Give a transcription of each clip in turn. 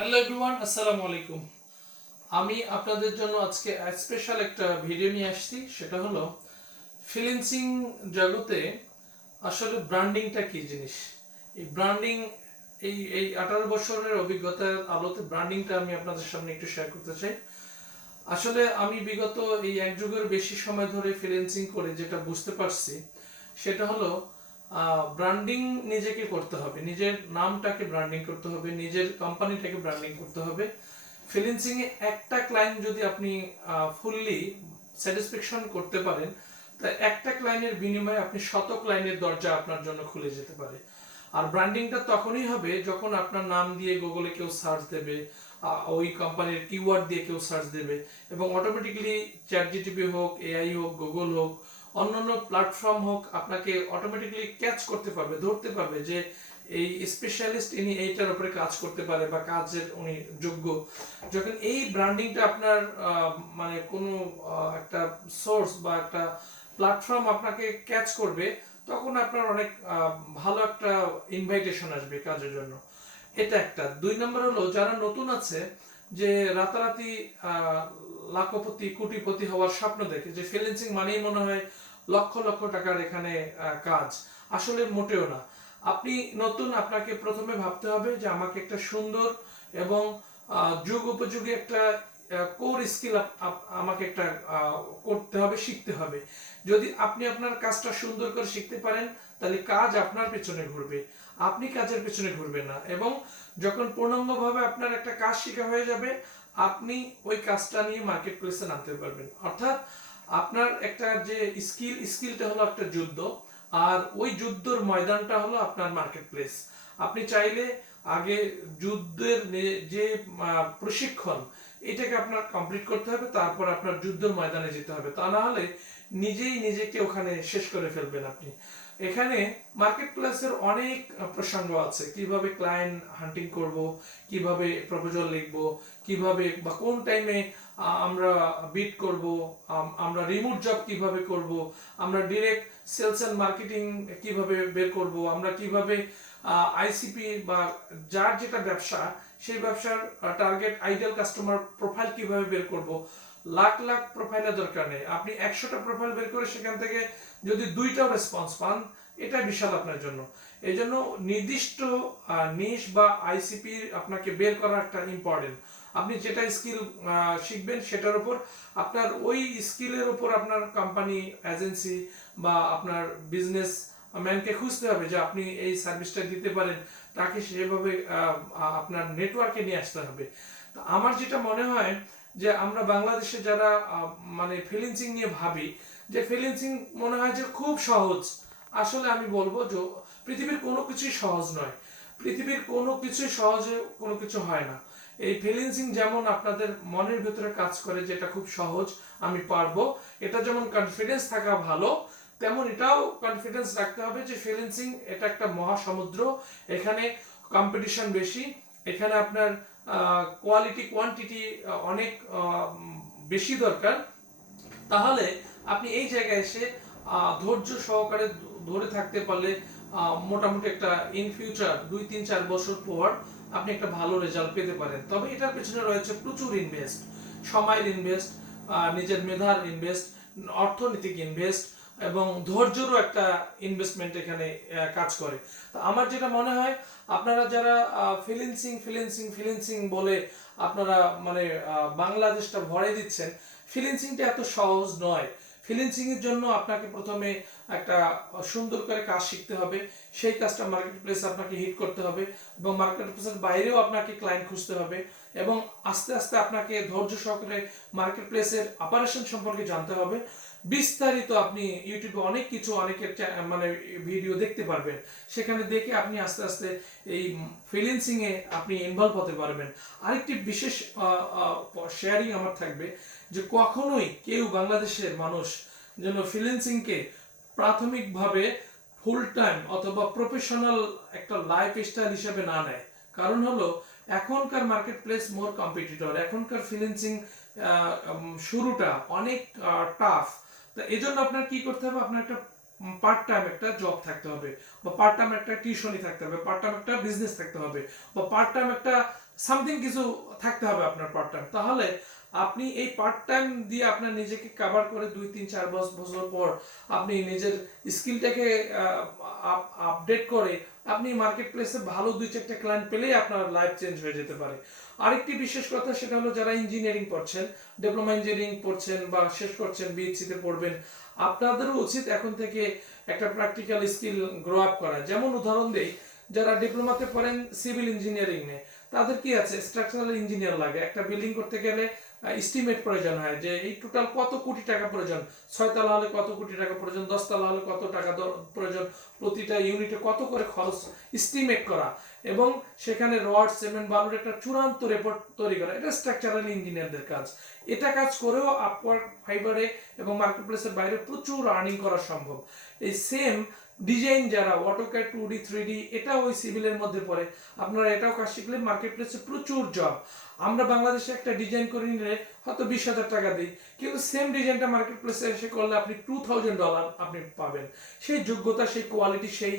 Hello everyone, আসসালামু আলাইকুম। আমি আপনাদের জন্য আজকে স্পেশাল একটা ভিডিও নিয়ে আসছি। সেটা হলো ফ্রিল্যান্সিং জগতে আসলে ব্র্যান্ডিংটা কি জিনিস। এই ব্র্যান্ডিং এই 18 বছরের অভিজ্ঞতার আলোতে ব্র্যান্ডিংটা আমি আপনাদের সামনে একটু শেয়ার করতে চাই। আসলে আমি বিগত এই এক যুগের বেশি সময় ধরে ফ্রিল্যান্সিং করে যেটা বুঝতে পারছি সেটা হলো ব্র্যান্ডিং নিজেকে করতে হবে, নিজের নামটাকে ব্র্যান্ডিং করতে হবে, নিজের কোম্পানিটাকে ব্র্যান্ডিং করতে হবে। ফ্রিল্যান্সিং এ একটা ক্লায়েন্ট যদি আপনি ফুললি স্যাটিসফ্যাকশন করতে পারেন, তা একটা ক্লায়েন্টের বিনিময়ে আপনি শত ক্লায়েন্টের দরজা আপনার জন্য খুলে যেতে পারে। আর ব্র্যান্ডিংটা তখনই হবে যখন আপনার নাম দিয়ে গুগলে কেউ সার্চ দেবে, ওই কোম্পানির কিওয়ার্ড দিয়ে কেউ সার্চ দেবে, এবং অটোমেটিক্যালি চ্যাট জিটিপি হোক, এআই হোক, গুগল হোক, অন্যান্য প্ল্যাটফর্ম হোক, আপনাকে অটোমেটিক্যালি ক্যাচ করতে পারবে, ধরতে পারবে যে এই স্পেশালিস্ট ইনি এইটার উপরে কাজ করতে পারে বা কাজের উনি যোগ্য। যখন এই ব্র্যান্ডিংটা আপনার মানে কোনো একটা সোর্স বা একটা প্ল্যাটফর্ম আপনাকে ক্যাচ করবে, তখন আপনার অনেক ভালো একটা ইনভাইটেশন আসবে কাজের জন্য। এটা একটা। 2 নম্বর হলো যারা নতুন আছে, যে রাতারাতি লাখপতি কোটিপতি হওয়ার স্বপ্ন দেখে, যে ফ্রিল্যান্সিং মানেই মনে হয় লক্ষ লক্ষ টাকার এখানে কাজ। আসলে মোটেও না। আপনি নতুন, আপনাকে প্রথমে ভাবতে হবে যে আমাকে একটা সুন্দর এবং যুগ উপযোগী একটা কোর স্কিল আমাকে একটা করতে হবে, শিখতে হবে। যদি আপনি আপনার কাজটা সুন্দর করে শিখতে পারেন, তাহলে কাজ আপনার পেছনে ঘুরবে, আপনি কাজের পেছনে ঘুরবেন না। এবং যখন পূর্ণাঙ্গভাবে আপনার একটা কাজ শেখা হয়ে যাবে, আপনি ওই কাজটা নিয়ে মার্কেট প্লেসে নামতে পারবেন। অর্থাৎ আপনার একটা যে স্কিলটা হলো একটা যুদ্ধ, আর ওই যুদ্ধের ময়দানটা হলো আপনার মার্কেট প্লেস। আপনি চাইলে আগে যুদ্ধের যে প্রশিক্ষণ, এটাকে আপনার কমপ্লিট করতে হবে, তারপর আপনার যুদ্ধের ময়দানে যেতে হবে। তা না হলে নিজেই নিজেকে ওখানে শেষ করে ফেলবেন আপনি। এখানে মার্কেট প্লেসের অনেক প্রসঙ্গ আছে, কিভাবে ক্লায়েন্ট হান্টিং করব, কিভাবে প্রপোজাল লিখব, কিভাবে বা কোন টাইমে আমরা বিট করব, আমরা রিমোট জব কিভাবে করব, আমরা ডিরেক্ট সেলস এন্ড মার্কেটিং কিভাবে বের করব, আমরা কিভাবে আইসিপি বা যার যেটা ব্যবসা, সেই ব্যবসার টার্গেট আইডিয়াল কাস্টমার প্রোফাইল কিভাবে বের করব। লাখ লাখ প্রোফাইলের দরকার নেই, আপনি 100টা প্রোফাইল বের করে সেখান থেকে যদি 2টাও রেসপন্স পান, এটা বিশাল আপনার জন্য। এই জন্য নির্দিষ্ট নিশ বা আইসিপি আপনাকে বের করা একটা ইম্পর্টেন্ট। আপনি যেটা স্কিল শিখবেন সেটার উপর, আপনার ওই স্কিলের উপর আপনার কোম্পানি, এজেন্সি বা আপনার বিজনেস ম্যানকে খুঁজতে হবে যে আপনি এই সার্ভিসটা দিতে পারেন, তাকে সেভাবে আপনার নেটওয়ার্কে নিয়ে আসতে হবে। তো আমার যেটা মনে হয় যে আমরা বাংলাদেশে যারা মানে ফ্রিল্যান্সিং নিয়ে ভাবি, যে ফ্রিল্যান্সিং মনে হয় যে খুব সহজ। আসলে আমি বলবো যে পৃথিবীর কোনো কিছুই সহজ নয়, পৃথিবীর কোনো কিছুই সহজে কোনো কিছু হয় না। এই ফ্রিল্যান্সিং যেমন আপনাদের মনের ভিতরে কাজ করে যেটা খুব সহজ, আমি পারবো, এটা যেমন কনফিডেন্স থাকা ভালো, তেমন এটাও কনফিডেন্স রাখতে হবে যে ফ্রিল্যান্সিং এটা একটা মহাসমুদ্র। এখানে কম্পিটিশন বেশি, এখানে আপনার কোয়ালিটি কোয়ান্টিটি অনেক বেশি দরকার। তাহলে আপনি এই জায়গায় এসে ধৈর্য সহকারে ধরে থাকতে পারলে মোটামুটি একটা ইন ফিউচার 2-3-4 বছর পর আপনি একটা ভালো রেজাল্ট পেতে পারেন। তবে এটার পেছনে রয়েছে প্রচুর ইনভেস্ট, সময়ের ইনভেস্ট, নিজের মেধার ইনভেস্ট, অর্থনৈতিক ইনভেস্ট এবং ধৈর্যেরও একটা ইনভেস্টমেন্ট এখানে কাজ করে। তো আমার যেটা মনে হয়, আপনারা যারা ফ্রিল্যান্সিং ফ্রিল্যান্সিং ফ্রিল্যান্সিং বলে আপনারা মানে বাংলাদেশটা ভরে দিচ্ছেন, ফ্রিল্যান্সিংটা এত সহজ নয়। ফ্রিল্যান্সিং এর জন্য আপনাকে প্রথমে একটা সুন্দর করে কাজ শিখতে হবে, সেই কাজটা মার্কেট প্লেসে আপনাকে হিট করতে হবে, এবং মার্কেট প্লেসের বাইরেও আপনাকে ক্লায়েন্ট খুঁজতে হবে, এবং আস্তে আস্তে আপনাকে ধৈর্য সহকারে মার্কেট প্লেসের অপারেশন সম্পর্কে জানতে হবে। বিস্তারিত আপনি ইউটিউবে অনেক কিছু, অনেকের মানে ভিডিও দেখতে পারবেন, সেখানে দেখে আপনি আস্তে আস্তে এই ফ্রিল্যান্সিং এ আপনি ইনভলভ হতে পারবেন। আরেকটি বিশেষ শেয়ারিং আমার থাকবে, যে কখনোই কেউ বাংলাদেশের মানুষ যেন ফ্রিল্যান্সিংকে প্রাথমিকভাবে ফুল টাইম অথবা প্রফেশনাল একটা লাইফ স্টাইল হিসেবে না নেয়। কারণ হলো এখনকার মার্কেট প্লেস মোর কম্পিটিটর, এখনকার ফ্রিল্যান্সিং শুরুটা অনেক টাফ। তো এই জন্য আপনার কি করতে হবে, আপনার একটা পার্ট টাইম একটা জব থাকতে হবে, বা পার্ট টাইম একটা টিউশনি থাকতে হবে, পার্ট টাইম একটা বিজনেস থাকতে হবে, বা পার্ট টাইম একটা সামথিং কিছু থাকতে হবে আপনার পার্ট টাইম। তাহলে আপনি এই পার্ট টাইম দিয়ে আপনার নিজেকে কভার করে 2 3 4 বছর পর আপনি নিজের স্কিলটাকে আপডেট করে আপনি মার্কেট প্লেসে ভালো 2 4টা ক্লায়েন্ট পেলেই আপনার লাইফ চেঞ্জ হয়ে যেতে পারে। আরেকটি বিশেষ কথা সেটা হলো যারা ইঞ্জিনিয়ারিং পড়ছেন, ডিপ্লোমা ইঞ্জিনিয়ারিং পড়ছেন বা শেষ করছেন, বিএসসি তে পড়বেন, আপনাদেরও উচিত এখন থেকে একটা প্র্যাকটিক্যাল স্কিল গ্রো আপ করা। যেমন উদাহরণ দেই, যারা ডিপ্লোমাতে পড়েন সিভিল ইঞ্জিনিয়ারিং নিয়ে, তাদের কি আছে, স্ট্রাকচারাল ইঞ্জিনিয়ার লাগে। একটা বিল্ডিং করতে গেলে এস্টিমেট প্রয়োজন হয় যে এই টোটাল কত কোটি টাকা প্রয়োজন, 6 তলা হলে কত কোটি টাকা প্রয়োজন, 10 তলা হলে কত টাকা প্রয়োজন, প্রতিটা ইউনিটে কত করে খরচ, এস্টিমেট করা এবং সেখানে রড সিমেন্ট বালুর একটা চূড়ান্ত রিপোর্ট তৈরি করা, এটা স্ট্রাকচারাল ইঞ্জিনিয়ারদের কাজ। এটা কাজ করেও আপওয়ার্ক ফাইবারে এবং মার্কেটপ্লেসের বাইরে প্রচুর আর্নিং করা সম্ভব। এই সেম ডিজাইন যারা অটোক্যাড 2D 3D, এটাও ওই সিভিলের মধ্যে পড়ে। আপনারা এটাও কাজ শিখলে মার্কেট প্লেসে প্রচুর জব। আমরা বাংলাদেশে একটা ডিজাইন করে নিলে হয়তো 20,000 টাকা দিই, কিন্তু সেম ডিজাইনটা মার্কেট প্লেসে এসে করলে আপনি $2,000 আপনি পাবেন। সেই যোগ্যতা, সেই কোয়ালিটি, সেই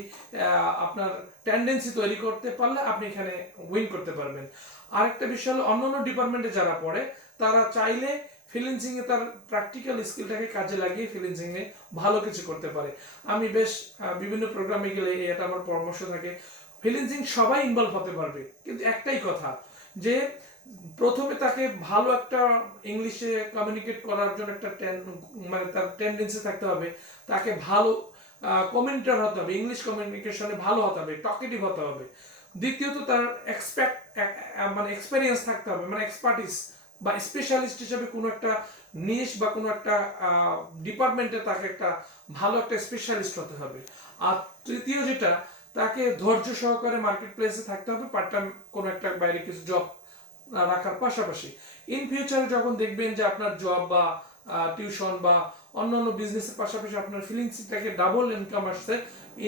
আপনার টেন্ডেন্সি তৈরি করতে পারলে আপনি এখানে উইন করতে পারবেন। আরেকটা বিষয় হলো অন্যান্য ডিপার্টমেন্টে যারা পড়ে তারা চাইলে ফ্রিল্যান্সিং এ তার প্র্যাকটিক্যাল স্কিলটাকে কাজে লাগিয়ে ফ্রিল্যান্সিং এ ভালো কিছু করতে পারে। আমি বেশ বিভিন্ন প্রোগ্রামে গেলে এটা আমার পরামর্শ থাকে, ফ্রিল্যান্সিং সবাই ইনভলভ হতে পারবে, কিন্তু একটাই কথা যে প্রথমে তাকে ভালো একটা ইংলিশে কমিউনিকেট করার জন্য একটা মানে তার টেন্ডেন্সি থাকতে হবে, তাকে ভালো কমিউনিকেটর হতে হবে, ইংলিশ কমিউনিকেশনে ভালো হতে হবে, টকেটিভ হতে হবে। দ্বিতীয়ত তার মানে এক্সপেরিয়েন্স থাকতে হবে, মানে এক্সপার্টিস বা স্পেশালিস্ট হিসেবে কোনো একটা নিশ বা কোনো একটা ডিপার্টমেন্টে তাকে একটা ভালো একটা স্পেশালিস্ট হতে হবে। আর তৃতীয় যেটা, তাকে ধৈর্য সহকারে মার্কেট প্লেসে থাকতে হবে, পার্ট টাইম কোনো একটা বাইরে কিছু জব রাখার পাশাপাশি। ইন ফিউচারে যখন দেখবেন যে আপনার জব বা টিউশন বা অন্যান্য বিজনেসের পাশাপাশি আপনার ফ্রিল্যান্সিংটাকে ডাবল ইনকাম আসছে,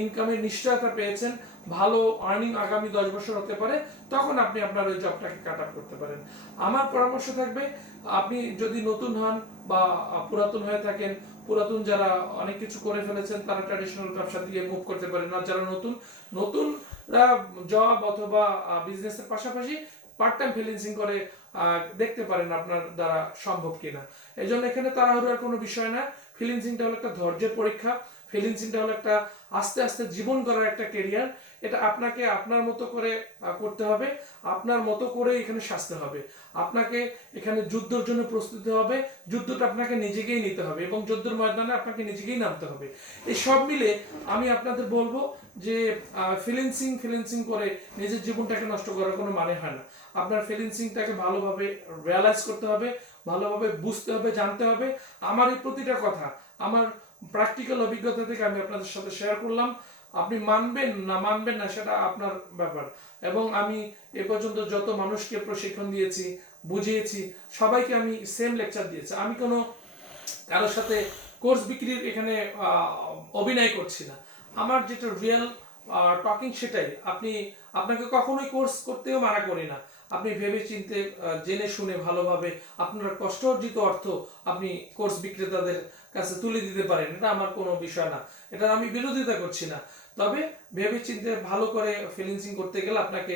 ইনকামের নিশ্চয়তা পেয়েছেন, ভালো আর্নিং আগামী 10 বছর হতে পারে, তখন আপনি আপনার ওই জবটাকে কাট আপ করতে পারেন। আমার পরামর্শ থাকবে, আপনি যদি নতুন হন বা পুরাতন হয়ে থাকেন, পুরাতন যারা অনেক কিছু করে ফেলেছেন তারা ট্র্যাডিশনাল ব্যবসা দিয়ে মুভ করতে পারেন। আর যারা নতুন নতুন জব অথবা বিজনেসের পাশাপাশি পার্ট টাইম ফ্রিল্যান্সিং করে দেখতে পারেন আপনার দ্বারা সম্ভব কিনা। এই জন্য এখানে তাড়াহুড়োর কোনো বিষয় না। ফ্রিল্যান্সিংটা হলো একটা ধৈর্যের পরীক্ষা, ফ্রিল্যান্সিংটা হলো একটা আস্তে আস্তে জীবন গড়ার একটা কেরিয়ার। এটা আপনাকে আপনার মতো করে করতে হবে, আপনার মতো করে এখানে সাজতে হবে। আপনাকে এখানে যুদ্ধের জন্য প্রস্তুতি হবে, যুদ্ধটা আপনাকে নিজেকেই নিতে হবে এবং যুদ্ধের ময়দানে আপনাকে নিজেকেই নামতে হবে। এই সব মিলে আমি আপনাদের বলবো যে ফ্রিল্যান্সিং করে নিজের জীবনটাকে নষ্ট করার কোনো মানে হয় না। আপনার ফ্রিল্যান্সিংটাকে ভালোভাবে রিয়ালাইজ করতে হবে, ভালোভাবে বুঝতে হবে, জানতে হবে। আমার এই প্রতিটা কথা আমার প্র্যাকটিক্যাল অভিজ্ঞতা থেকে আমি আপনাদের সাথে শেয়ার করলাম। আপনি মানবেন না সেটা আপনার ব্যাপার। এবং আমি এ পর্যন্ত যত মানুষকে প্রশিক্ষণ দিয়েছি, বুঝিয়েছি, সবাইকে আমি সেম লেকচার দিয়েছি। আমি কোনো কারোর সাথে কোর্স বিক্রির এখানে অভিনয় করছি না। আমার যেটা রিয়েল টকিং সেটাই। আপনাকে কখনোই কোর্স করতেও মানা করি না। আপনি ভেবে চিন্তে জেনে শুনে ভালোভাবে আপনার কষ্ট অর্জিত অর্থ আপনি কোর্স বিক্রেতাদের কাছে তুলে দিতে পারেন, এটা আমার কোনো বিষয় না, এটা আমি বিরোধিতা করছি না। তবে ভেবে চিন্তে ভালো করে ফ্রিল্যান্সিং করতে গেলে আপনাকে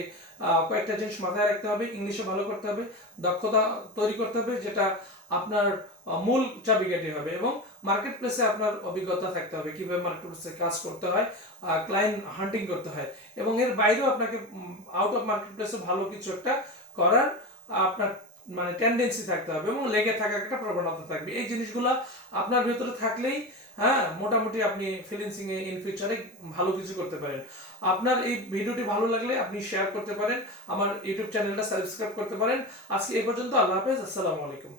কয়েকটা জিনিস মাথায় রাখতে হবে। ইংলিশে ভালো করতে হবে, দক্ষতা তৈরি করতে হবে, যেটা আপনার মূল চাবিকাঠি হবে, এবং মার্কেট প্লেসে আপনার অভিজ্ঞতা থাকতে হবে কিভাবে মার্কেট প্লেসে কাজ করতে হয়, ক্লায়েন্ট হান্টিং করতে হয়, এবং এর বাইরেও আপনাকে আউট অফ মার্কেট প্লেসে ভালো কিছু একটা করার আপনার মানে টেন্ডেন্সি থাকতে হবে এবং লেগে থাকা একটা প্রবণতা থাকবে। এই জিনিসগুলো আপনার ভেতরে থাকলেই মোটামুটি আপনি ফ্রিল্যান্সিং এ ইন ফিউচারে ভালো কিছু করতে পারেন। আপনার এই ভিডিওটি ভালো লাগলে আপনি শেয়ার করতে পারেন, আমার ইউটিউব চ্যানেলটা সাবস্ক্রাইব করতে পারেন। আজকে এই পর্যন্ত, আল্লাহ হাফেজ, আসসালামু আলাইকুম।